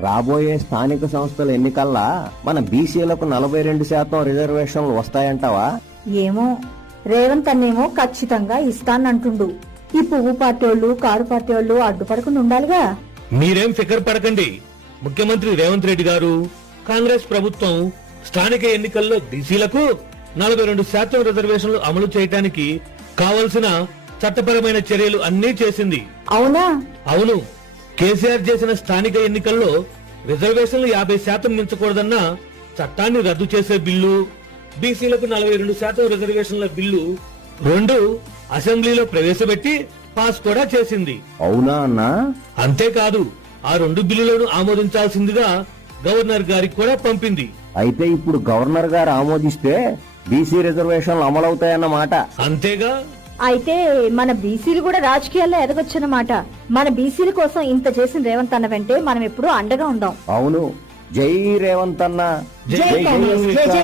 రాబోయే స్థానిక సంస్థల ఎన్నికల్లా మన బీసీలకు 42% రిజర్వేషన్లు వస్తాయంటావా? ఏమో, రేవంత్ అన్నేమో ఖచ్చితంగా ఇస్తానంటుండు. ఈ పువ్వు పార్టీ వాళ్ళు, కారు పార్టీ వాళ్ళు అడ్డుపడకుండా ఉండాలిగా. మీరేం ఫికర్ పడకండి. ముఖ్యమంత్రి రేవంత్ రెడ్డి గారు, కాంగ్రెస్ ప్రభుత్వం స్థానిక ఎన్నికల్లో బీసీలకు 42% రిజర్వేషన్లు అమలు చేయడానికి కావలసిన చట్టపరమైన చర్యలు అన్నీ చేసింది. అవునా? అవును. కేసీఆర్ చేసిన స్థానిక ఎన్నికల్లో రిజర్వేషన్లు 50% మించకూడదన్న చట్టాన్ని రద్దు చేసే బిల్లు, బీసీలకు 42% రిజర్వేషన్ల బిల్లు రెండు అసెంబ్లీలో ప్రవేశపెట్టి పాస్ కూడా చేసింది. అవునా అన్నా? అంతేకాదు, ఆ రెండు బిల్లులను ఆమోదించాల్సిందిగా గవర్నర్ గారికి కూడా పంపింది. అయితే ఇప్పుడు గవర్నర్ గారు ఆమోదిస్తే బీసీ రిజర్వేషన్లు అమలవుతాయన్నమాట. అంతేగా. అయితే మన బీసీలు కూడా రాజకీయాల్లో ఎదగొచ్చన్నమాట. మన బీసీల కోసం ఇంత చేసిన రేవంత్ అన్న వెంటే మనం ఎప్పుడూ అండగా ఉందాం. అవును. జై రేవంత్ అన్న. జై కాంగ్రెస్. జై జై